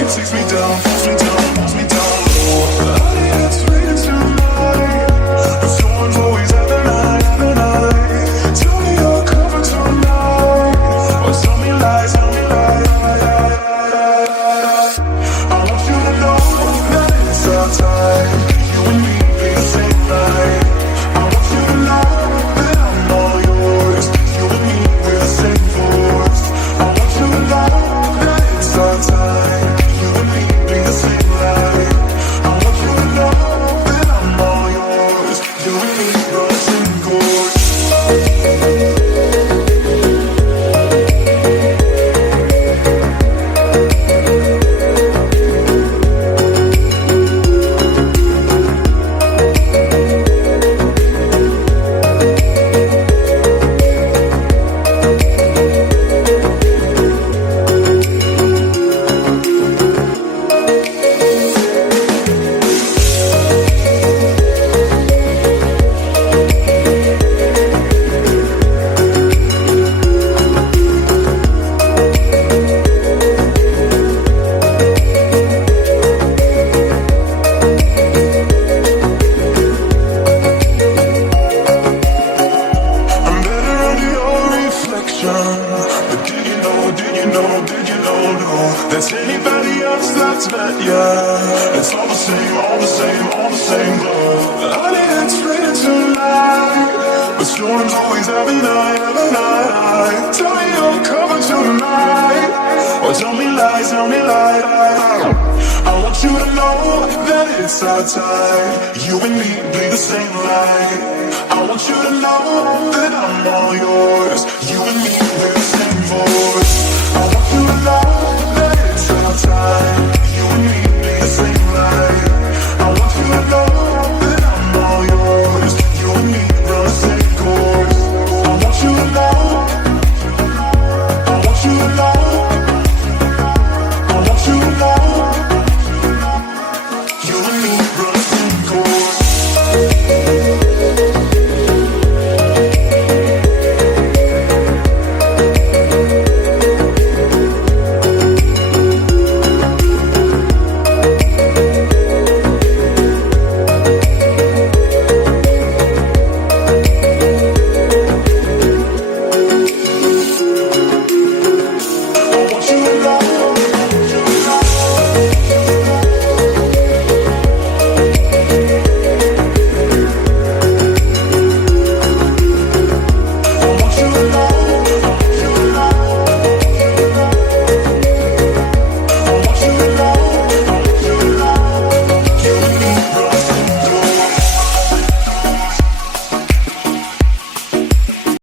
It takes me down, pulls me down, pulls me down low. I didn't treat it tonight, but someone's always at the night, at the night. Tell me you're covered tonight, or tell me lies, tell me lies. I want you to know that it's our time. You and me be the same night. I want you to know that I'm all yours. You and me, we're the same force. I want you to know that it's our time. You and me be the same light. I want you to know that I'm all yours. You and me, we're the same course. I'm better under your reflection. But did you know, did you know, did you know, no, there's anybody else that's met ya? It's all the same, all the same, all the same glow. I didn't treat it tonight, but storms always have a night, have a night. Tell me you're covered tonight, or tell me lies, tell me lies. I want you to know that it's our time. You and me bleed the same light. I want you to know that I'm all yours. You and me, we're the same voice.